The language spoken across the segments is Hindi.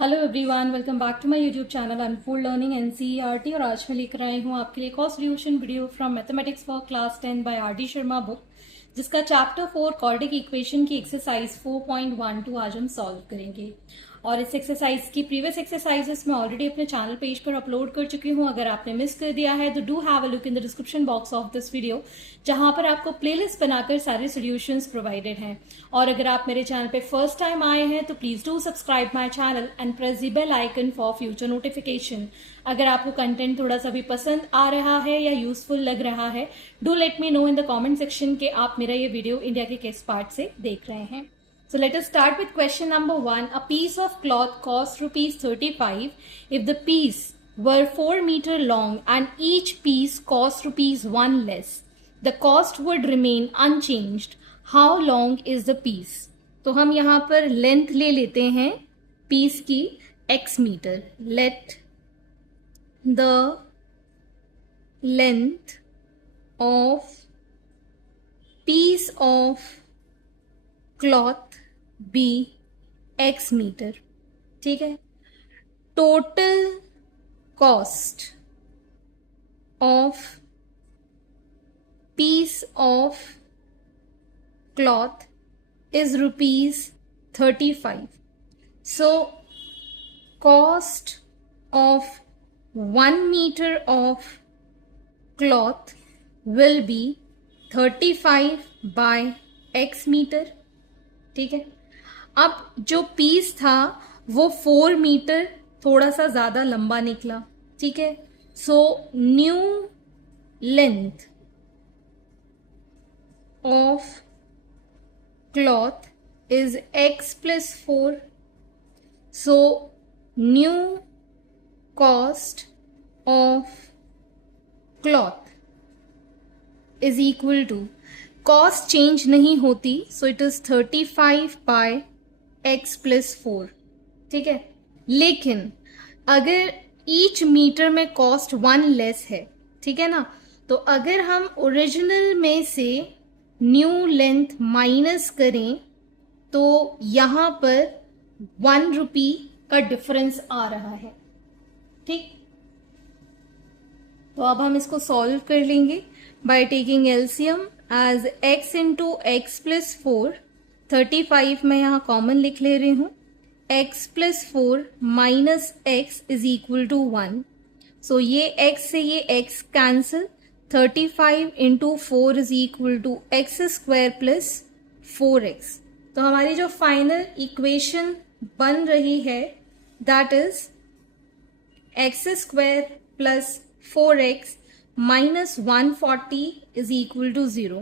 Hello everyone, welcome back to my YouTube channel unfold learning NCERT. और आज मैं लेकर आई हूँ आपके लिए एक और solution video from mathematics for class 10 by R D Sharma book, जिसका चैप्टर 4 क्वाड्रेटिक इक्वेशन की एक्सरसाइज 4.12 आज हम सॉल्व करेंगे। और इस एक्सरसाइज की प्रीवियस एक्सरसाइजेस मैं ऑलरेडी अपने चैनल पेज पर अपलोड कर चुकी हूँ। अगर आपने मिस कर दिया है तो do have a look in the description box of this video, जहां पर आपको प्लेलिस्ट बनाकर सारे सॉल्यूशंस प्रोवाइडेड हैं। और अगर आप मेरे चैनल पे फर्स्ट टाइम आए हैं तो please do subscribe my channel and press the bell icon for future notification. अगर आपको कंटेंट थोड़ा सा भी पसंद आ रहा है या यूजफुल लग रहा है, do let me know in the comment section के आप मेरा ये वीडियो इंडिया के किस पार्ट से देख रहे हैं। So let us start with question number 1. A piece of cloth costs rupees 35 if the piece were 4 meter long and each piece cost rupees 1 less. The cost would remain unchanged. How long is the piece? तो हम यहाँ पर लेंथ ले लेते हैं पीस की x metre. Let the length of piece of cloth be x metre. ठीक है. Total cost of piece of cloth is rupees 35. So cost of 1 metre of cloth will be 35 by x metre. ठीक है. अब जो पीस था वो 4 मीटर थोड़ा सा ज्यादा लंबा निकला. ठीक है. So new length of cloth is x plus 4. So new cost of cloth is equal to, cost change नहीं होती, so it is 35 by x plus 4. ठीक है. लेकिन अगर ईच मीटर में कॉस्ट 1 लेस है, ठीक है ना, तो अगर हम ओरिजिनल में से न्यू लेंथ माइनस करें तो यहां पर 1 रुपी का डिफरेंस आ रहा है. ठीक. तो अब हम इसको सॉल्व कर लेंगे by taking LCM as x into x plus 4. 35 मैं यहाँ कॉमन लिख ले रही हूँ. x plus 4 minus x is equal to 1. So ये x से ये x cancel. 35 into 4 is equal to x square plus 4x. तो हमारी जो फाइनल इक्वेशन बन रही है that is x square plus 4x minus 140 is equal to 0.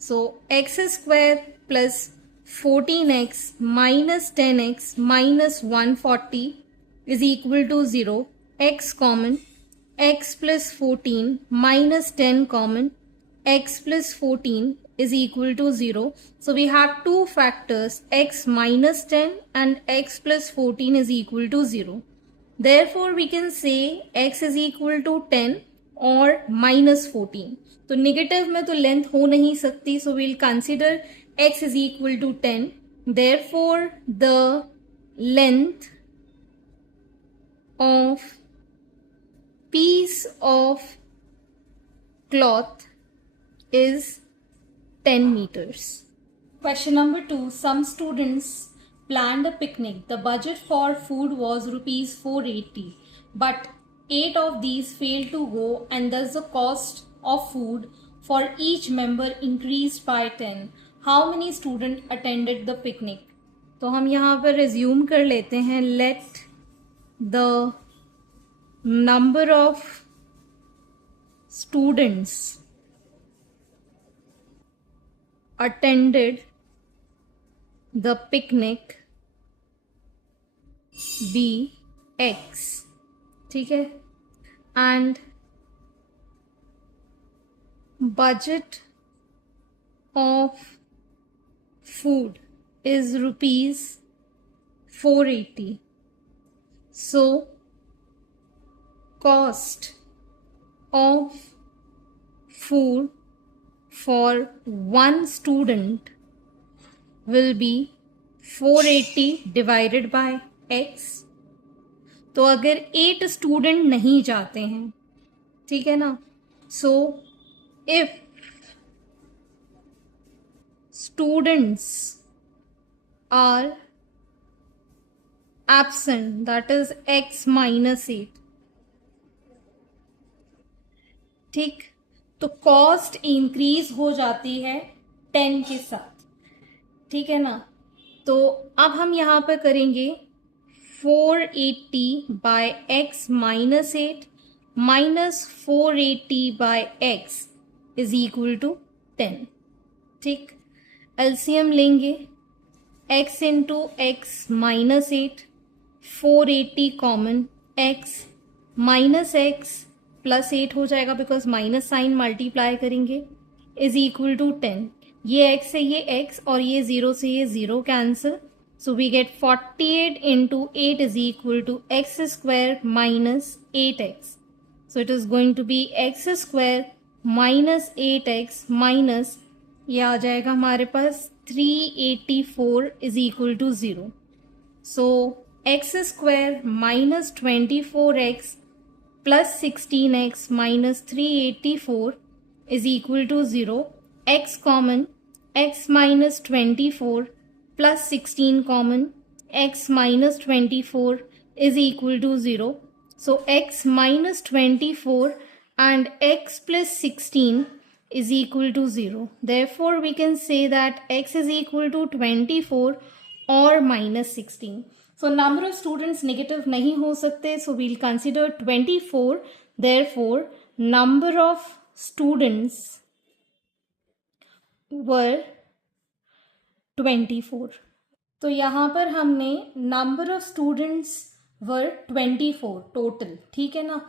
So x square plus 14x minus 10x minus 140 is equal to 0. X common. X plus 14 minus 10 common. X plus 14 is equal to 0. So we have two factors, x minus 10 and x plus 14 is equal to 0. Therefore we can say x is equal to 10 और -14. तो निगेटिव में तो लेंथ हो नहीं सकती, so we'll consider x is equal to 10. Therefore the length of piece of cloth is 10 meters. Question number 2. Some students planned a picnic. The budget for food was rupees 480, but 8 of these failed to go, and thus the cost of food for each member increased by 10. How many students attended the picnic? तो हम यहाँ पर रिज्यूम कर लेते हैं. Let the number of students attended the picnic be x. ठीक है. And budget of food is rupees 480. So cost of food for one student will be 480 divided by x. तो अगर 8 स्टूडेंट नहीं जाते हैं, ठीक है ना, so if students are absent, that is x minus 8, ठीक, तो कॉस्ट इंक्रीज हो जाती है 10 के साथ, ठीक है ना। तो अब हम यहाँ पर करेंगे 480 by x minus 8 minus 480 by x is equal to 10, ठीक। एलसीएम लेंगे, x into x minus 8, 480 common, x minus x plus 8 हो जाएगा बिकॉज माइनस साइन मल्टीप्लाई करेंगे, इज इक्वल टू 10। ये x से ये x और ये 0 से ये 0 cancel, so we get 48 into 8 is equal to x square minus 8x। So it is going to be x square minus 8x minus, ये आ जाएगा हमारे पास 384 is equal to 0। So x square minus 24x plus 16x minus 384 is equal to 0। x common, x minus 24 plus 16 common, x minus 24 is equal to 0. So x minus 24 and x plus 16 is equal to 0. Therefore, we can say that x is equal to 24 or minus 16. So number of students negative नहीं हो सकते. So we'll consider 24. Therefore, number of students were 24. तो यहाँ पर हमने number of students were 24 total, ठीक है ना,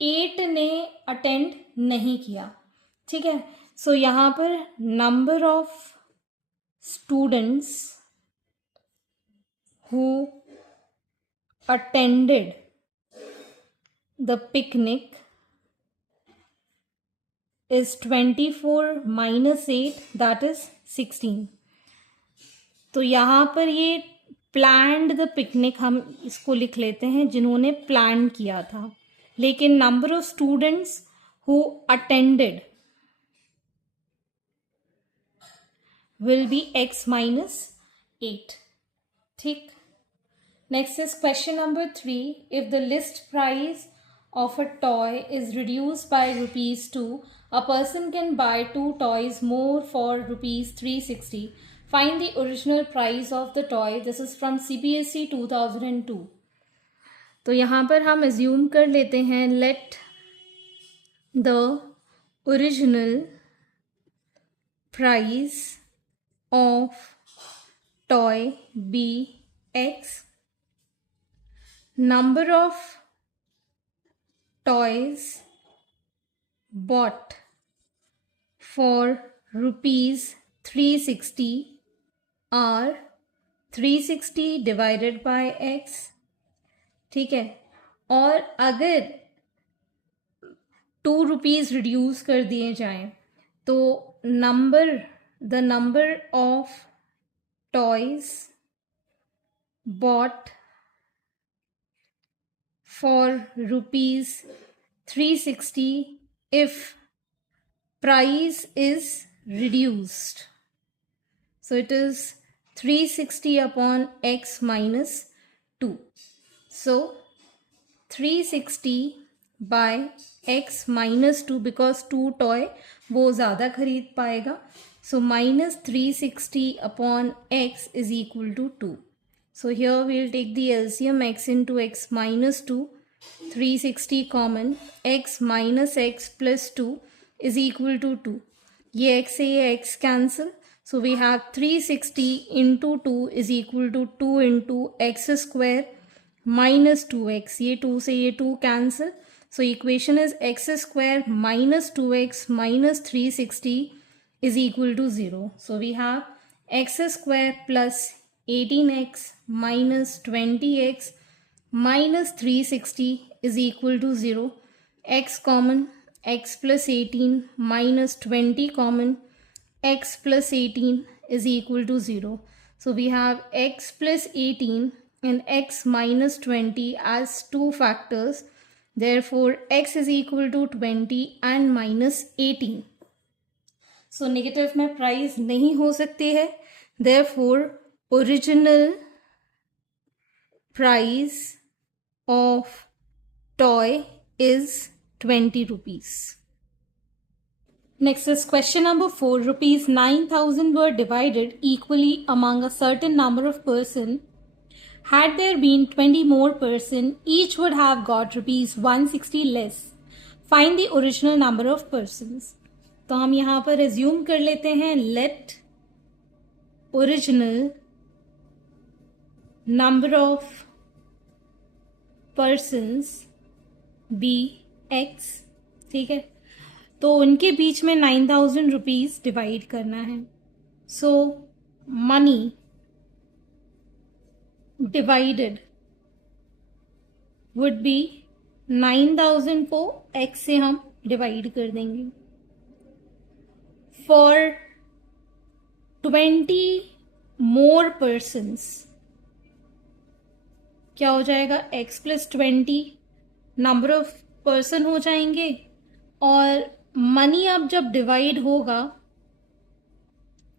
8 ने अटेंड नहीं किया, ठीक है। सो यहाँ पर number of students who attended the picnic is 24 minus 8, that is 16. तो यहाँ पर ये प्लान्ड द पिकनिक हम इसको लिख लेते हैं, जिन्होंने प्लान किया था, लेकिन number of students who attended will be x minus 8, ठीक। Next is question number 3. If the list price of a toy is reduced by ₹2, a person can buy 2 toys more for ₹360. Find the original price of the toy. This is from CBSE 2002. तो यहाँ पर हम assume कर लेते हैं, let the original price of toy be X. Number of toys bought for ₹360 are 360 divided by x, ठीक है। और अगर ₹2 रिड्यूस कर दिए जाएं तो the number of toys bought for ₹360 if price is reduced. So it is 360 upon x minus 2. So 360 by x minus 2, because 2 toy वो ज़्यादा खरीद पाएगा. So minus 360 upon x is equal to 2. So here we will take the LCM, x into x minus 2, 360 common, x minus x plus 2 is equal to 2. ये x से ये x cancel. So we have 360 into 2 is equal to 2 into x square minus 2x. ये 2 से ये 2 cancel. So equation is x square minus 2x minus 360 is equal to 0. So we have x square plus 18x minus 20x minus 360 is equal to 0. X common, x plus 18 minus 20 common, x plus 18 is equal to 0. So we have x plus 18 and x minus 20 as two factors. Therefore, x is equal to 20 and minus 18. So negative में price नहीं हो सकती है. Therefore, original price of toy is 20 rupees. Next is question number 4. Rupees 9,000 were divided equally among a certain number of persons. Had there been 20 more persons, each would have got rupees 160 less. Find the original number of persons. तो हम यहाँ पर assume कर लेते हैं let original number of persons be x. ठीक है, तो उनके बीच में 9,000 रुपीज डिवाइड करना है. सो मनी डिवाइडेड वुड बी 9,000 को x से हम डिवाइड कर देंगे. फॉर 20 मोर पर्सन्स क्या हो जाएगा, x plus 20 number of person हो जाएंगे, और मनी अब जब डिवाइड होगा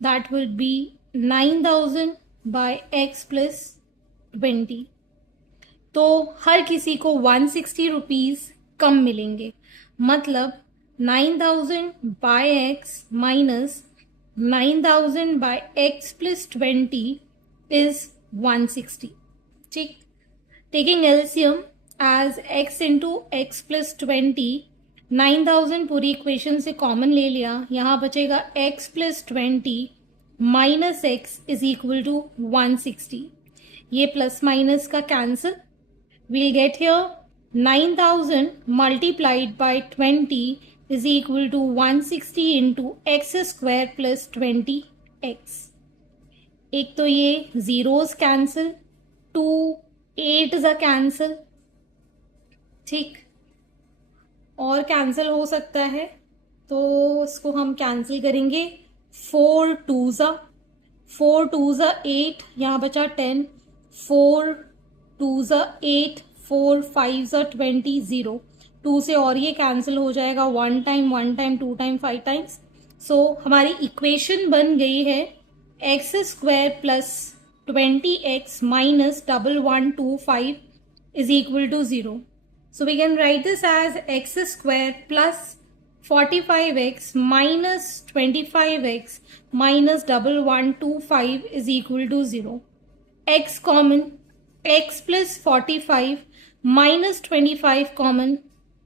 that will be 9,000 by x plus 20. तो हर किसी को 160 रुपीज कम मिलेंगे. मतलब 9,000 by x minus 9,000 by x plus 20 is 160. ठीक, taking LCM as x into x plus 20, 9,000 पूरी इक्वेशन से कॉमन ले लिया. यहाँ बचेगा x plus 20 minus x is equal to 160. ये प्लस माइनस का cancel. We'll get here 9,000 multiplied by 20 is equal to 160 into x square plus 20x. एक तो ये जीरोस कैंसिल, 2 8 कैंसिल. ठीक, और कैंसिल हो सकता है तो इसको हम कैंसिल करेंगे. 4 2 8, यहाँ बचा 10. 4 2 8, 4 5 20, 0. 2 से और ये कैंसिल हो जाएगा 1 time 1 time 2 time 5 times. So हमारी इक्वेशन बन गई है x square plus 20x minus 1125 is equal to 0. So we can write this as x square plus 45x minus 25x minus 1125 is equal to 0. X common, x plus 45 minus 25 common,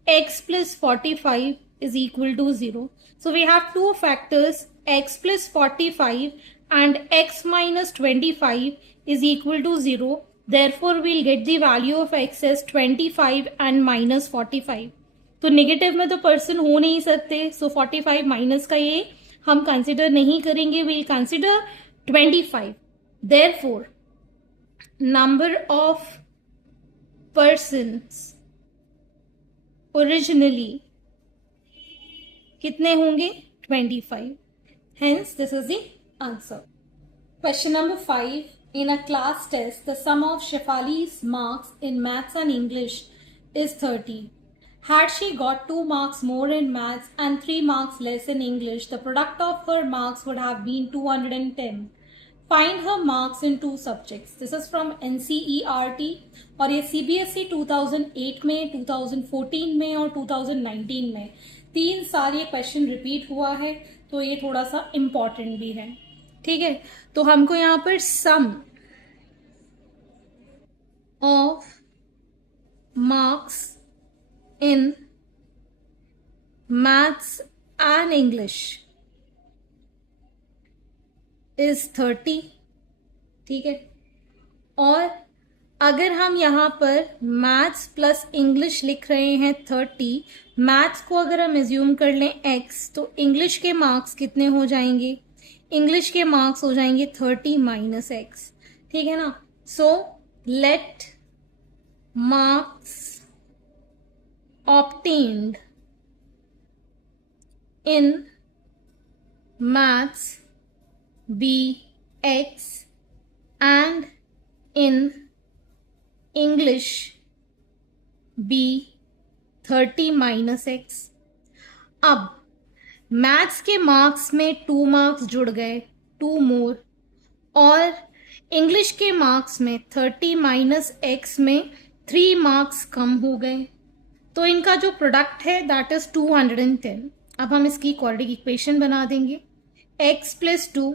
x plus 45 is equal to 0. So we have two factors, x plus 45 and x minus 25 is equal to 0. Therefore, we'll get the value of x as 25 and minus 45. तो नेगेटिव में तो पर्सन हो नहीं सकते, सो 45 माइनस का ये हम कंसिडर नहीं करेंगे. we'll consider 25. Therefore, number of persons originally कितने होंगे, 25. Hence, this is the answer. Question number 5. In a class test, the sum of Shefali's marks in maths and English is 30. Had she got 2 marks more in maths and 3 marks less in English, the product of her marks would have been 210. Find her marks in 2 subjects. This is from NCERT और ये CBSE 2008 में, 2014 में और 2019 में 3 साल ये क्वेश्चन रिपीट हुआ है, तो ये थोड़ा सा इम्पॉर्टेंट भी है. ठीक है, तो हमको यहाँ पर sum of marks in maths and English is 30. ठीक है, और अगर हम यहाँ पर मैथ्स प्लस इंग्लिश लिख रहे हैं 30, मैथ्स को अगर हम एज्यूम कर लें x, तो इंग्लिश के मार्क्स कितने हो जाएंगे, इंग्लिश के मार्क्स हो जाएंगे 30 माइनस एक्स. ठीक है ना. So let marks obtained in maths be x and in English B 30 minus x। अब मैथ्स के मार्क्स में 2 मार्क्स जुड़ गए, 2 मोर, और इंग्लिश के मार्क्स में 30 माइनस x में 3 मार्क्स कम हो गए, तो इनका जो प्रोडक्ट है दैट इज 210। अब हम इसकी क्वाड्रेटिक इक्वेशन बना देंगे। x प्लस 2,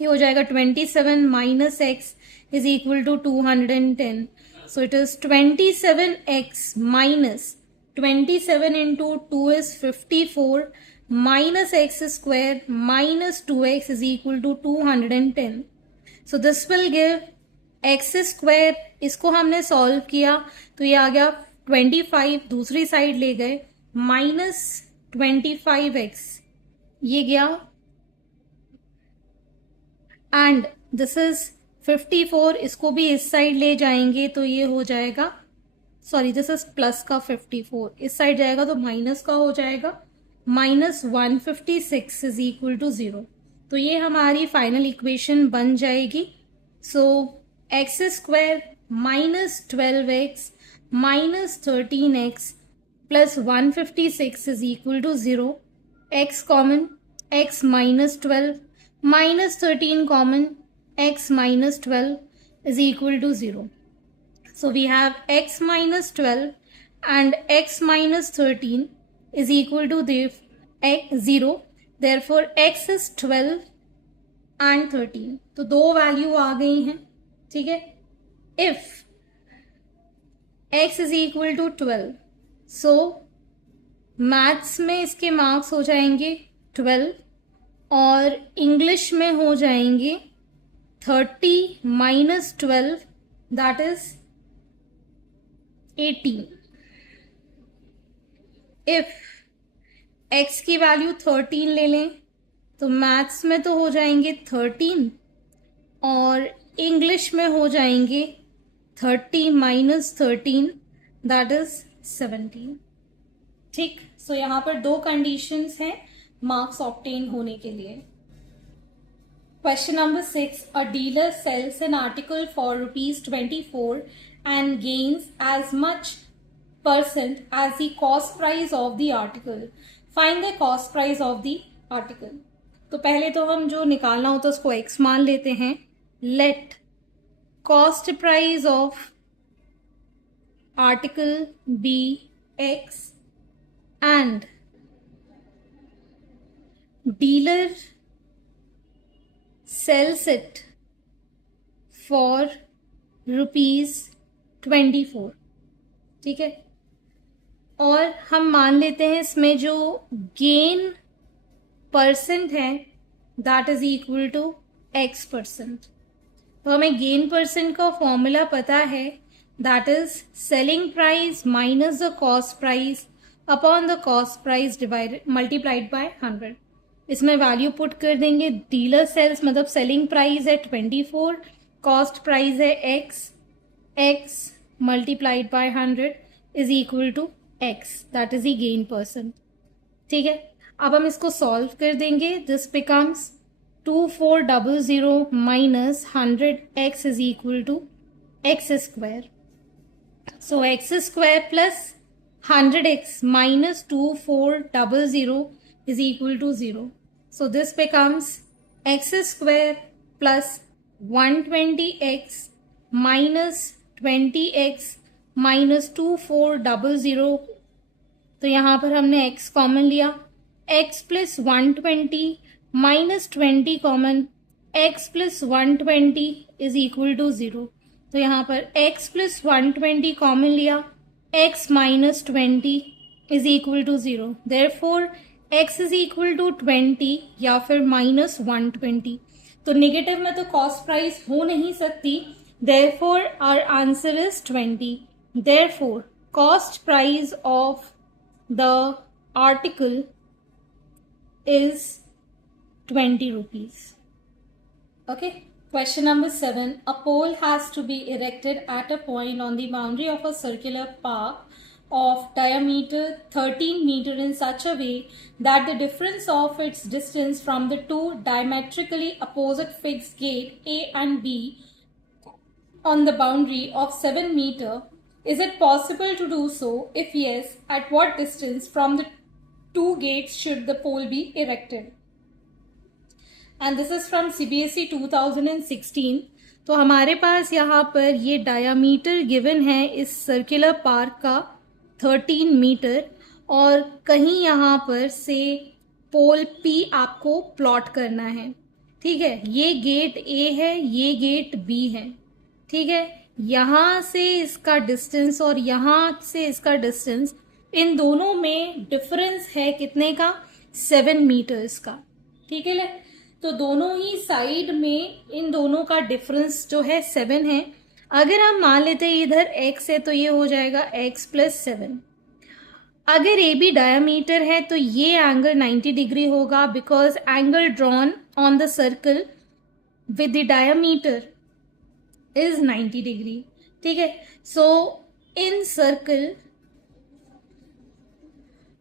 ये हो जाएगा 27 minus x is equal to 210। So it is 27x minus 27 into 2 is 54 minus x square minus 2x is equal to 210। So this will give x square, इसको हमने सॉल्व किया तो ये आ गया 25, दूसरी साइड ले गए माइनस 25x, ये गया, एंड दिस इज 54, इसको भी इस साइड ले जाएंगे तो ये हो जाएगा, सॉरी दिस इज प्लस का 54, इस साइड जाएगा तो माइनस का हो जाएगा, माइनस 156 इज इक्वल टू 0। तो ये हमारी फाइनल इक्वेशन बन जाएगी। So x square minus 12x minus 13x plus 156 is equal to 0। x common, x minus 12 minus 13 common, x minus 12 is equal to 0. So we have x minus 12 and x minus 13 is equal to the 0. Therefore x is 12 and 13. तो दो वैल्यू आ गई हैं, ठीक है। If x is equal to 12, so maths में इसके मार्क्स हो जाएंगे 12 और इंग्लिश में हो जाएंगे 30 minus 12, that is 18. If x की वैल्यू 13 ले लें तो मैथ्स में तो हो जाएंगे 13 और इंग्लिश में हो जाएंगे 30 minus 13, that is 17। ठीक, सो यहाँ पर दो कंडीशंस हैं मार्क्स ऑब्टेन होने के लिए। Question number 6. A dealer sells an article for rupees 24 and gains as much percent as the cost price of the article. Find the cost price of the article. तो पहले तो हम जो निकालना होता है उसको x मान लेते हैं। Let cost price of article be x and dealer sells it for rupees 24, ठीक है। और हम मान लेते हैं इसमें जो गेन परसेंट है that is equal to x percent. तो हमें गेन परसेंट का फॉर्मूला पता है, that is selling price minus the cost price upon the cost price divided multiplied by 100। इसमें वैल्यू पुट कर देंगे। डीलर सेल्स मतलब सेलिंग प्राइस है 24, कॉस्ट प्राइस है x multiplied by 100 is equal to x, that is the gain percent, ठीक है। अब हम इसको सॉल्व कर देंगे। This becomes 2400 minus 100x is equal to x square. So x square plus 100x minus 2400 is equal to 0. So this becomes x square plus 120x minus 20x minus 2400। तो यहाँ पर हमने x कॉमन लिया, x plus 120 minus 20 common, x plus 120 is equal to 0। तो यहाँ पर x प्लस 120 कॉमन लिया, x minus 20 is equal to 0। Therefore x is equal to 20 या फिर माइनस 120। तो नेगेटिव में तो कॉस्ट प्राइस हो नहीं सकती, therefore our answer is 20। Therefore cost price of the article is 20 rupees. Okay. Question number 7. A pole has to be erected at a point on the boundary of a circular park of diameter 13 meter in such a way that the difference of its distance from the two diametrically opposite fixed gate A and B on the boundary of 7 meter. Is it possible to do so? If yes, at what distance from the two gates should the pole be erected? And this is from CBSE 2016. तो हमारे पास यहाँ पर ये डायामीटर गिवन है इस सर्कुलर पार्क का 13 मीटर, और कहीं यहाँ पर से पोल P आपको प्लॉट करना है. ठीक है, ये गेट A है, ये गेट B है. ठीक है, यहाँ से इसका डिस्टेंस और यहाँ से इसका डिस्टेंस, इन दोनों में डिफरेंस है कितने का? 7 मीटर्स का. ठीक है, तो दोनों ही साइड में इन दोनों का डिफरेंस जो है 7 है. अगर हम मान लेते हैं इधर x है तो ये हो जाएगा x प्लस 7. अगर ए बी डायामीटर है तो ये एंगल 90 डिग्री होगा, because angle drawn on the circle with the diameter is 90 degree. ठीक है, सो इन circle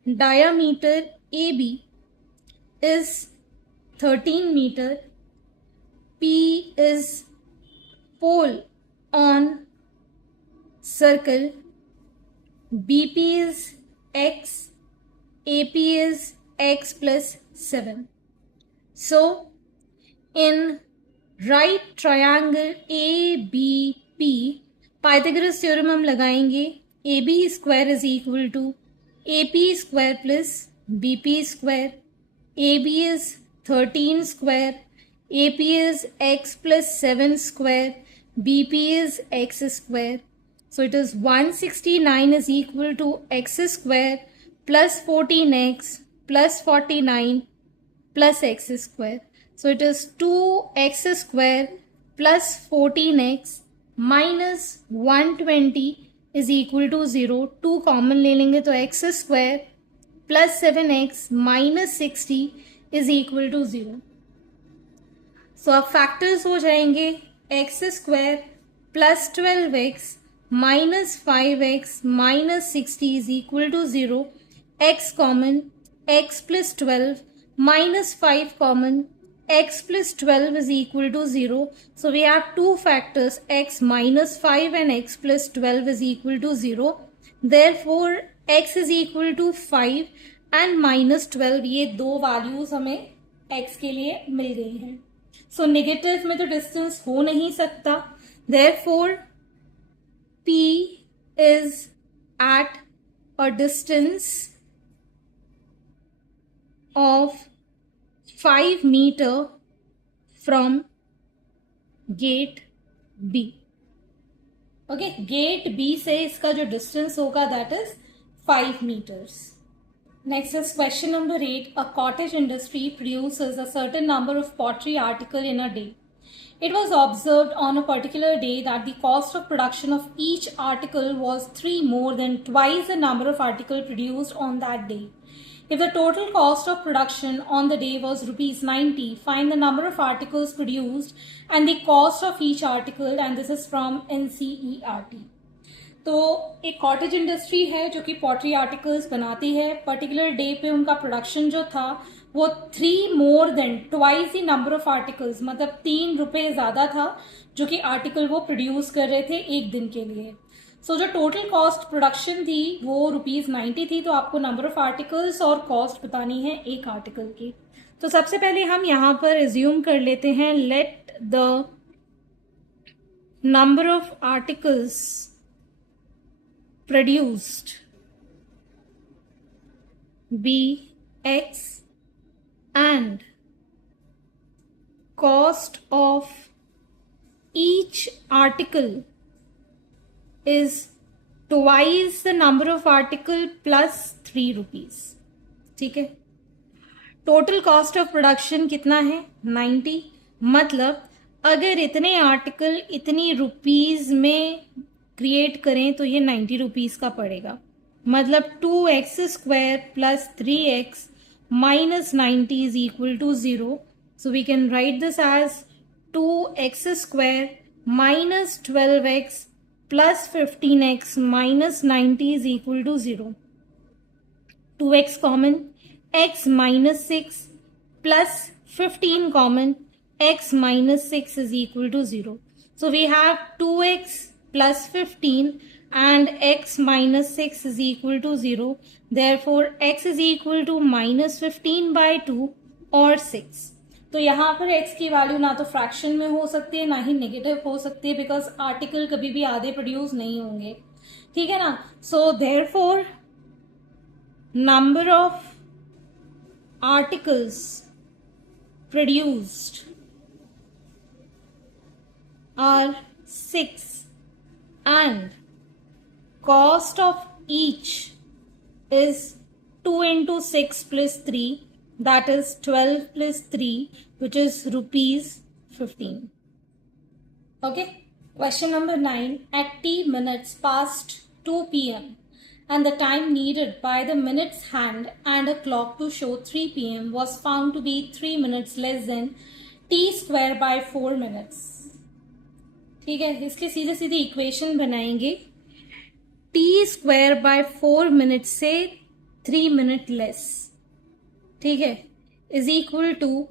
diameter AB is 13 meter. P is pole on circle. BP is x. AP is x plus 7. So in right triangle ABP, Pythagoras theorem हम लगाएंगे. AB square is equal to AP square plus BP square. AB is 13 square. AP is x plus 7 square. BP is x square. So it is 169 is equal to x square plus 14x plus 49 plus x square. So it is 2x square plus 14x minus 120 is equal to 0. 2 common ले लेंगे तो x square plus 7x minus 60 is equal to 0. So अब फैक्टर्स हो जाएंगे x square plus 12x minus 5x minus 60 is equal to 0. x common, x plus 12 minus 5 common, x plus 12 is equal to 0. So we have two factors, x minus 5 and x plus 12 is equal to 0. Therefore x is equal to 5 and minus 12, ये दो वैल्यूज हमें x के लिए मिल गई हैं. सो नेगेटिव में तो डिस्टेंस हो नहीं सकता. Therefore P is at a distance of 5 meter from gate B. Okay, gate B से इसका जो distance होगा that is 5 meters. Next is question number 8. A cottage industry produces a certain number of pottery article in a day. It was observed on a particular day that the cost of production of each article was 3 more than twice the number of article produced on that day. If the total cost of production on the day was rupees 90, find the number of articles produced and the cost of each article, and this is from NCERT. तो एक कॉटेज इंडस्ट्री है जो कि पॉटरी आर्टिकल्स बनाती है. पर्टिकुलर डे पे उनका प्रोडक्शन जो था वो 3 more than twice the number of articles, मतलब 3 रुपये ज़्यादा था जो कि आर्टिकल वो प्रोड्यूस कर रहे थे एक दिन के लिए. सो जो टोटल कॉस्ट प्रोडक्शन थी वो रुपीज़ 90 थी. तो आपको नंबर ऑफ आर्टिकल्स और कॉस्ट बतानी है एक आर्टिकल की. तो सबसे पहले हम यहाँ पर एज्यूम कर लेते हैं, let the number of articles produced be x and cost of each article is twice the number of article plus 3 rupees. ठीक है, टोटल कॉस्ट ऑफ प्रोडक्शन कितना है 90. मतलब अगर इतने आर्टिकल इतनी रुपीज में क्रिएट करें तो ये 90 रुपीज़ का पड़ेगा. मतलब 2x square plus 3x minus 90 is equal to 0. So we can write this as 2x square minus 12x plus 15x minus 90 is equal to 0. 2x common, x minus 6 plus 15 common, x minus 6 is equal to 0. So we have 2x plus 15 and x minus 6 is equal to 0. Therefore x is equal to minus 15 by 2 और 6. तो यहाँ पर x की वैल्यू ना तो फ्रैक्शन में हो सकती है ना ही नेगेटिव हो सकती है, बिकॉज आर्टिकल कभी भी आधे प्रोड्यूस नहीं होंगे, ठीक है ना. So therefore number of articles produced are 6 and cost of each is 2 into 6 plus 3, that is 12 plus 3, which is rupees 15. Okay, question number 9. At t minutes past 2 p.m. and the time needed by the minutes hand and a clock to show 3 p.m. was found to be 3 minutes less than t square by 4 minutes. ठीक है, इसके सीधे सीधे इक्वेशन बनाएंगे. t स्क्वायर बाय 4 मिनट से 3 मिनट लेस, ठीक है, इज इक्वल टू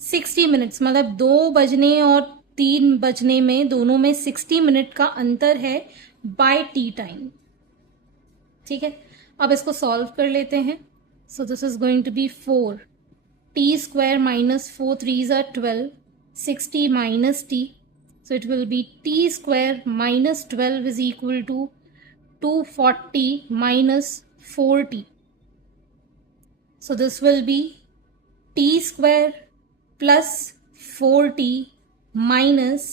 60 मिनट्स. मतलब 2 बजने और 3 बजने में दोनों में 60 मिनट का अंतर है बाय टी टाइम. ठीक है, अब इसको सॉल्व कर लेते हैं. So this is going to be 4 T square minus 4 3s are 12, 60 minus T. So it will be t square minus 12 is equal to 240 minus 4t. So this will be t square plus 4t minus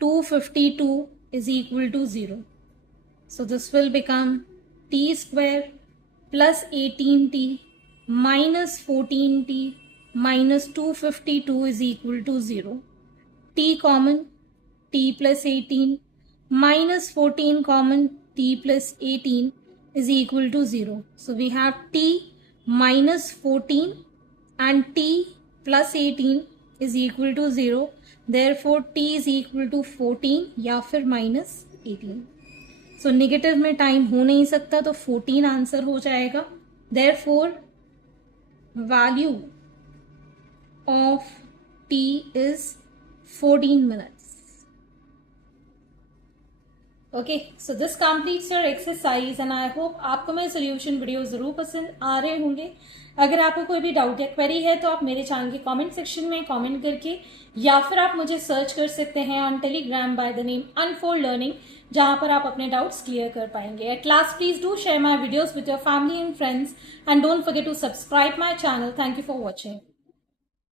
252 is equal to 0. So this will become t square plus 18t minus 14t minus 252 is equal to 0. t common, t plus 18 minus 14 common, t plus 18 is equal to 0. So we have t minus 14 and t plus 18 is equal to 0. Therefore t is equal to 14 या फिर minus 18. So नेगेटिव में टाइम हो नहीं सकता, तो 14 आंसर हो जाएगा. Therefore value of t is 14 minutes. Okay, so this completes your exercise and I hope आपको मेरे सोल्यूशन वीडियो जरूर पसंद आ रहे होंगे. अगर आपको कोई भी डाउट या क्वेरी है तो आप मेरे चैनल के कमेंट सेक्शन में कमेंट करके या फिर आप मुझे सर्च कर सकते हैं on Telegram by the name unfold learning, जहां पर आप अपने डाउट्स क्लियर कर पाएंगे. At last please do share my videos with your family and friends and don't forget to subscribe my channel. Thank you for watching.